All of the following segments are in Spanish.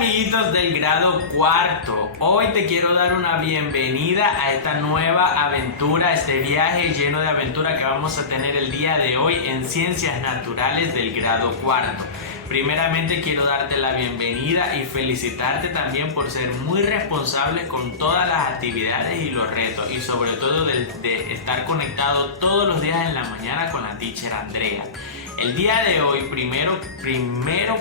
Amiguitos del grado cuarto, hoy te quiero dar una bienvenida a esta nueva aventura, este viaje lleno de aventura que vamos a tener el día de hoy en Ciencias Naturales del grado cuarto. Primeramente quiero darte la bienvenida y felicitarte también por ser muy responsable con todas las actividades y los retos y sobre todo de estar conectado todos los días en la mañana con la teacher Andrea. El día de hoy, primero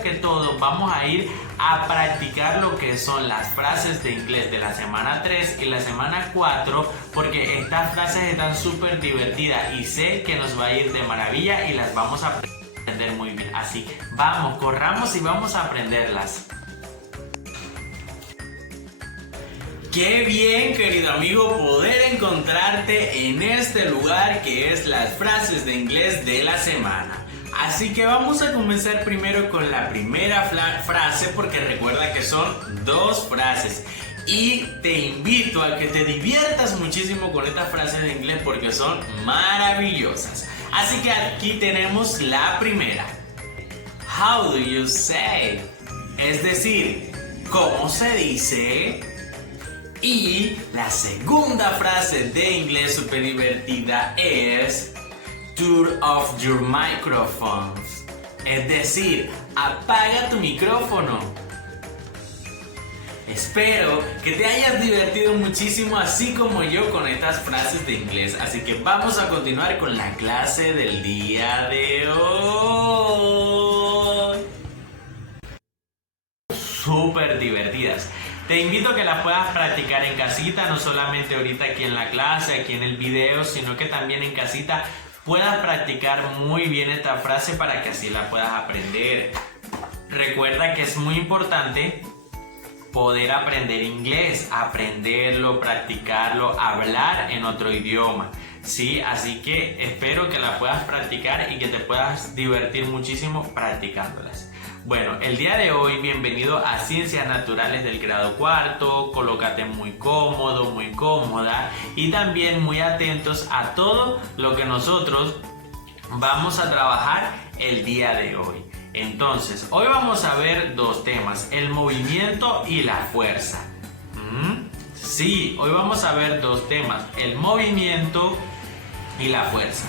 que todo, vamos a ir a practicar lo que son las frases de inglés de la semana 3 y la semana 4, porque estas frases están súper divertidas y sé que nos va a ir de maravilla y las vamos a aprender muy bien. Así que vamos, corramos y vamos a aprenderlas. Qué bien, querido amigo, poder encontrarte en este lugar que es las frases de inglés de la semana. Así que vamos a comenzar primero con la primera frase, porque recuerda que son dos frases y te invito a que te diviertas muchísimo con estas frases de inglés porque son maravillosas. Así que aquí tenemos la primera. How do you say? Es decir, ¿cómo se dice? Y la segunda frase de inglés súper divertida es turn off your microphones. Es decir, apaga tu micrófono. Espero que te hayas divertido muchísimo así como yo con estas frases de inglés. Así que vamos a continuar con la clase del día de hoy. Súper divertidas. Te invito a que las puedas practicar en casita, no solamente ahorita aquí en la clase, aquí en el video, sino que también en casita puedas practicar muy bien esta frase para que así la puedas aprender. Recuerda que es muy importante poder aprender inglés, aprenderlo, practicarlo, hablar en otro idioma, ¿sí? Así que espero que la puedas practicar y que te puedas divertir muchísimo practicándolas. Bueno, el día de hoy, bienvenido a Ciencias Naturales del grado cuarto. Colócate muy cómodo, muy cómoda y también muy atentos a todo lo que nosotros vamos a trabajar el día de hoy. Entonces, hoy vamos a ver dos temas, el movimiento y la fuerza. Sí, hoy vamos a ver dos temas, el movimiento y la fuerza.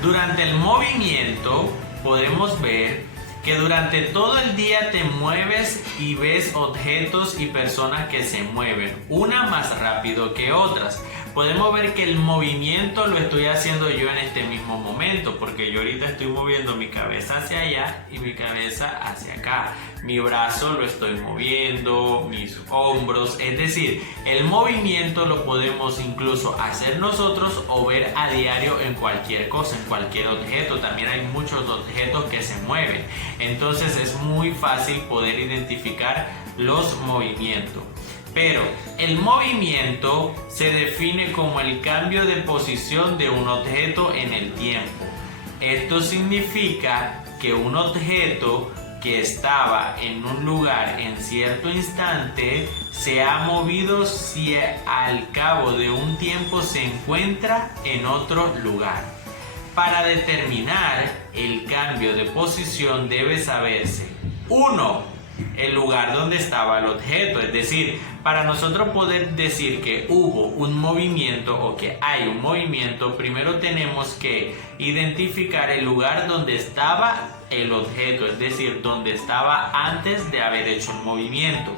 Durante el movimiento podemos ver que durante todo el día te mueves y ves objetos y personas que se mueven, una más rápido que otras. Podemos ver que el movimiento lo estoy haciendo yo en este mismo momento, porque yo ahorita estoy moviendo mi cabeza hacia allá y mi cabeza hacia acá. Mi brazo lo estoy moviendo, mis hombros, es decir, el movimiento lo podemos incluso hacer nosotros o ver a diario en cualquier cosa, en cualquier objeto. También hay muchos objetos que se mueven, entonces es muy fácil poder identificar los movimientos. Pero el movimiento se define como el cambio de posición de un objeto en el tiempo. Esto significa que un objeto que estaba en un lugar en cierto instante se ha movido si al cabo de un tiempo se encuentra en otro lugar. Para determinar el cambio de posición debe saberse 1. El lugar donde estaba el objeto, es decir, para nosotros poder decir que hubo un movimiento o que hay un movimiento, primero tenemos que identificar el lugar donde estaba el objeto, es decir, donde estaba antes de haber hecho un movimiento.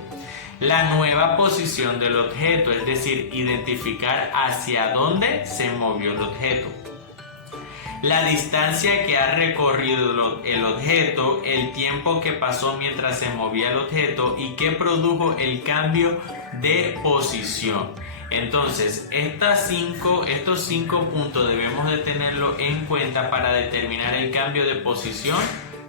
La nueva posición del objeto, es decir, identificar hacia dónde se movió el objeto. La distancia que ha recorrido el objeto, el tiempo que pasó mientras se movía el objeto y que produjo el cambio de posición. Entonces, estos cinco puntos debemos de tenerlo en cuenta para determinar el cambio de posición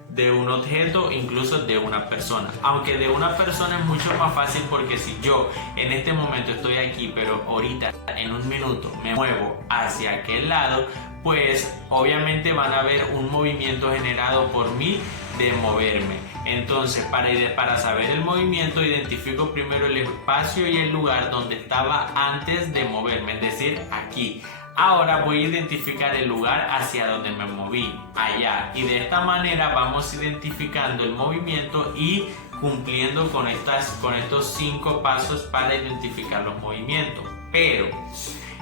de un objeto, incluso de una persona. Aunque de una persona es mucho más fácil, porque si yo en este momento estoy aquí, pero ahorita en un minuto me muevo hacia aquel lado, pues obviamente van a ver un movimiento generado por mí de moverme. Entonces, para saber el movimiento, identifico primero el espacio y el lugar donde estaba antes de moverme, es decir, aquí. Ahora voy a identificar el lugar hacia donde me moví, allá, y de esta manera vamos identificando el movimiento y cumpliendo con estos 5 pasos para identificar los movimientos. Pero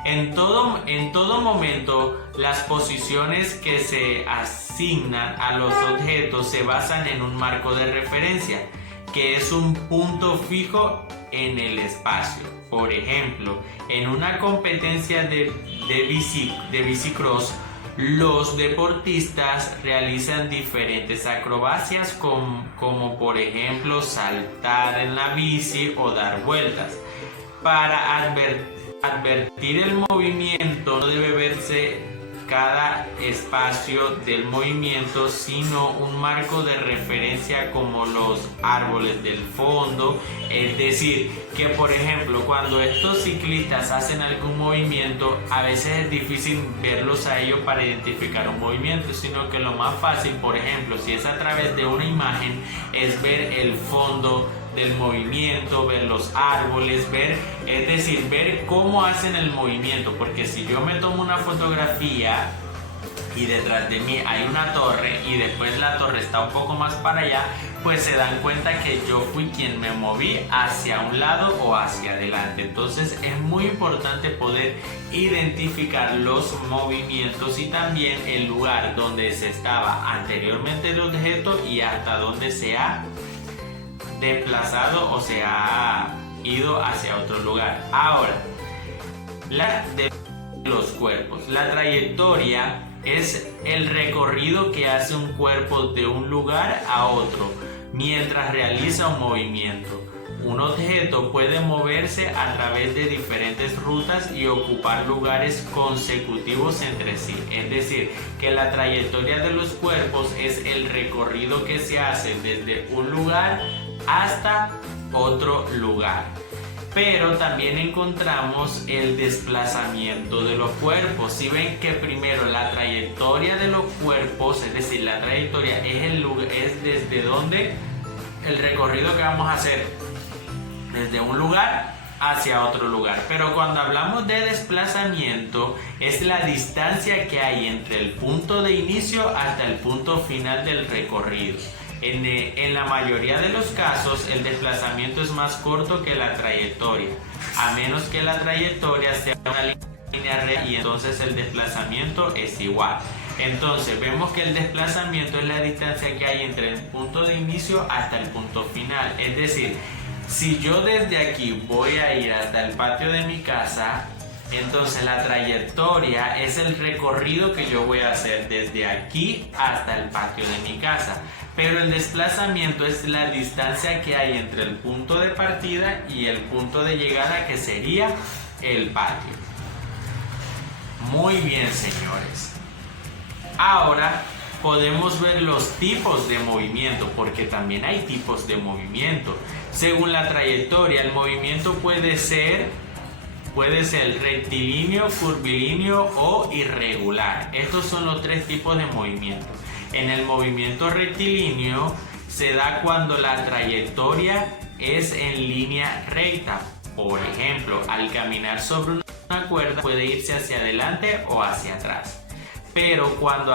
en todo momento, las posiciones que se asignan a los objetos se basan en un marco de referencia, que es un punto fijo en el espacio. Por ejemplo, en una competencia de bicicross, los deportistas realizan diferentes acrobacias como por ejemplo saltar en la bici o dar vueltas. Para advertir el movimiento no debe verse cada espacio del movimiento, sino un marco de referencia como los árboles del fondo. Es decir, que por ejemplo cuando estos ciclistas hacen algún movimiento, a veces es difícil verlos a ellos para identificar un movimiento, sino que lo más fácil, por ejemplo, si es a través de una imagen, es ver el fondo del movimiento, ver los árboles, ver cómo hacen el movimiento, porque si yo me tomo una fotografía y detrás de mí hay una torre y después la torre está un poco más para allá, pues se dan cuenta que yo fui quien me moví hacia un lado o hacia adelante. Entonces es muy importante poder identificar los movimientos y también el lugar donde se estaba anteriormente el objeto y hasta dónde se ha desplazado o se ha ido hacia otro lugar. Ahora, la de los cuerpos. La trayectoria es el recorrido que hace un cuerpo de un lugar a otro mientras realiza un movimiento. Un objeto puede moverse a través de diferentes rutas y ocupar lugares consecutivos entre sí. Es decir, que la trayectoria de los cuerpos es el recorrido que se hace desde un lugar hasta otro lugar. Pero también encontramos el desplazamiento de los cuerpos. Si ven que primero la trayectoria de los cuerpos, es decir, la trayectoria es desde donde el recorrido que vamos a hacer desde un lugar hacia otro lugar. Pero cuando hablamos de desplazamiento, es la distancia que hay entre el punto de inicio hasta el punto final del recorrido. En la mayoría de los casos, el desplazamiento es más corto que la trayectoria, a menos que la trayectoria sea una línea recta, y entonces el desplazamiento es igual. Entonces vemos que el desplazamiento es la distancia que hay entre el punto de inicio hasta el punto final. Es decir, si yo desde aquí voy a ir hasta el patio de mi casa, entonces la trayectoria es el recorrido que yo voy a hacer desde aquí hasta el patio de mi casa. Pero el desplazamiento es la distancia que hay entre el punto de partida y el punto de llegada, que sería el patio. Muy bien, señores. Ahora podemos ver los tipos de movimiento, porque también hay tipos de movimiento. Según la trayectoria, el movimiento puede ser rectilíneo, curvilíneo o irregular. Estos son los 3 tipos de movimiento. En el movimiento rectilíneo se da cuando la trayectoria es en línea recta. Por ejemplo, al caminar sobre una cuerda puede irse hacia adelante o hacia atrás. Pero cuando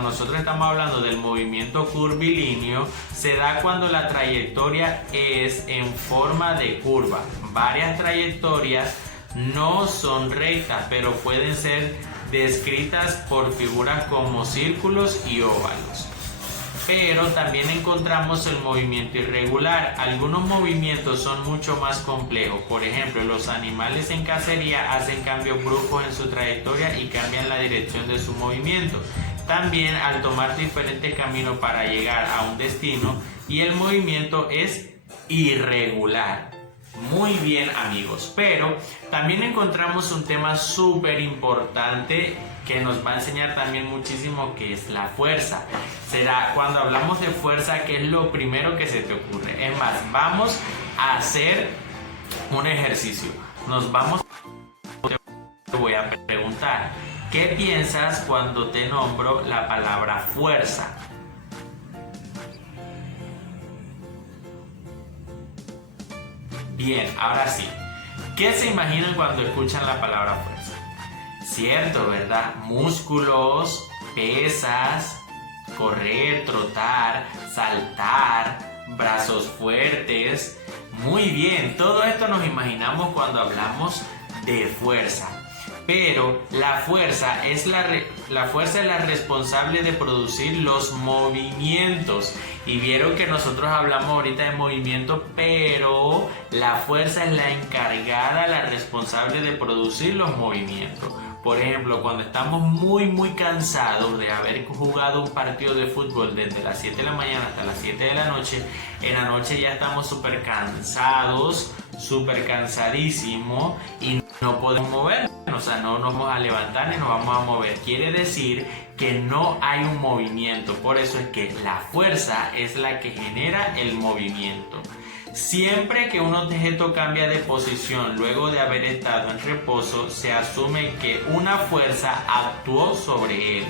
nosotros estamos hablando del movimiento curvilíneo, se da cuando la trayectoria es en forma de curva. Varias trayectorias no son rectas, pero pueden ser descritas por figuras como círculos y óvalos. Pero también encontramos el movimiento irregular. Algunos movimientos son mucho más complejos. Por ejemplo, los animales en cacería hacen cambios bruscos en su trayectoria y cambian la dirección de su movimiento. También al tomar diferentes caminos para llegar a un destino, y el movimiento es irregular. Muy bien, amigos, pero también encontramos un tema súper importante que nos va a enseñar también muchísimo, que es la fuerza. Será cuando hablamos de fuerza, ¿qué es lo primero que se te ocurre? Es más, vamos a hacer un ejercicio. Te voy a preguntar, ¿qué piensas cuando te nombro la palabra fuerza? Bien, ahora sí. ¿Qué se imaginan cuando escuchan la palabra fuerza? Cierto, ¿verdad? Músculos, pesas, correr, trotar, saltar, brazos fuertes. Muy bien, todo esto nos imaginamos cuando hablamos de fuerza. Pero la fuerza es la responsable de producir los movimientos. Y vieron que nosotros hablamos ahorita de movimiento, pero la fuerza es la encargada, la responsable de producir los movimientos. Por ejemplo, cuando estamos muy cansados de haber jugado un partido de fútbol desde las 7 de la mañana hasta las 7 de la noche, en la noche ya estamos súper cansados, súper cansadísimos y no podemos movernos, o sea, no nos vamos a levantar ni nos vamos a mover. Quiere decir que no hay un movimiento, por eso es que la fuerza es la que genera el movimiento. Siempre que un objeto cambia de posición luego de haber estado en reposo, se asume que una fuerza actuó sobre él.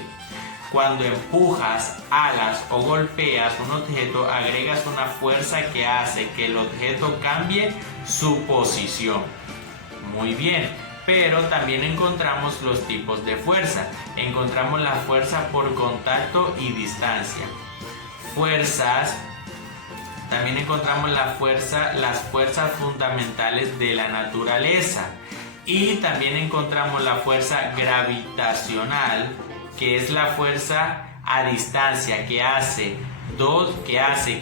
Cuando empujas, alas o golpeas un objeto, agregas una fuerza que hace que el objeto cambie su posición. Muy bien, pero también encontramos los tipos de fuerza. Encontramos la fuerza por contacto y distancia. También encontramos las fuerzas fundamentales de la naturaleza. Y también encontramos la fuerza gravitacional, que es la fuerza a distancia que hace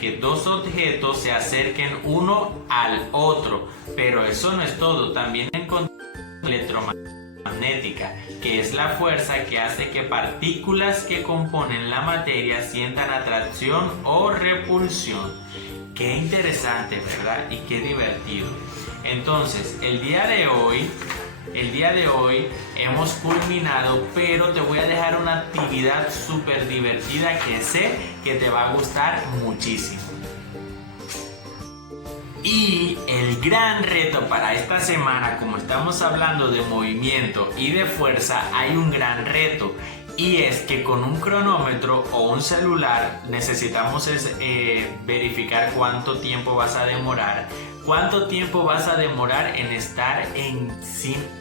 que dos objetos se acerquen uno al otro. Pero eso no es todo, también encontramos la electromagnética, que es la fuerza que hace que partículas que componen la materia sientan atracción o repulsión. Qué interesante, ¿verdad? Y qué divertido. Entonces, el día de hoy hemos culminado, pero te voy a dejar una actividad súper divertida que sé que te va a gustar muchísimo. Y el gran reto para esta semana, como estamos hablando de movimiento y de fuerza, hay un gran reto. Y es que con un cronómetro o un celular necesitamos verificar cuánto tiempo vas a demorar. ¿Cuánto tiempo vas a demorar en estar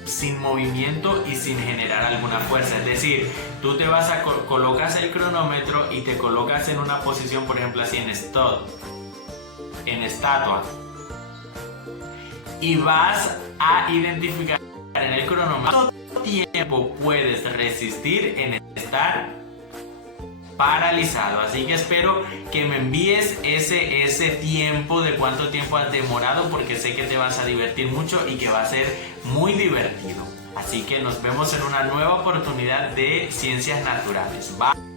sin movimiento y sin generar alguna fuerza? Es decir, tú te vas colocas el cronómetro y te colocas en una posición, por ejemplo, así en estatua. Y vas a identificar en el cronómetro cuánto tiempo puedes resistir en estar paralizado. Así que espero que me envíes ese tiempo de cuánto tiempo has demorado, porque sé que te vas a divertir mucho y que va a ser muy divertido. Así que nos vemos en una nueva oportunidad de Ciencias Naturales. Bye.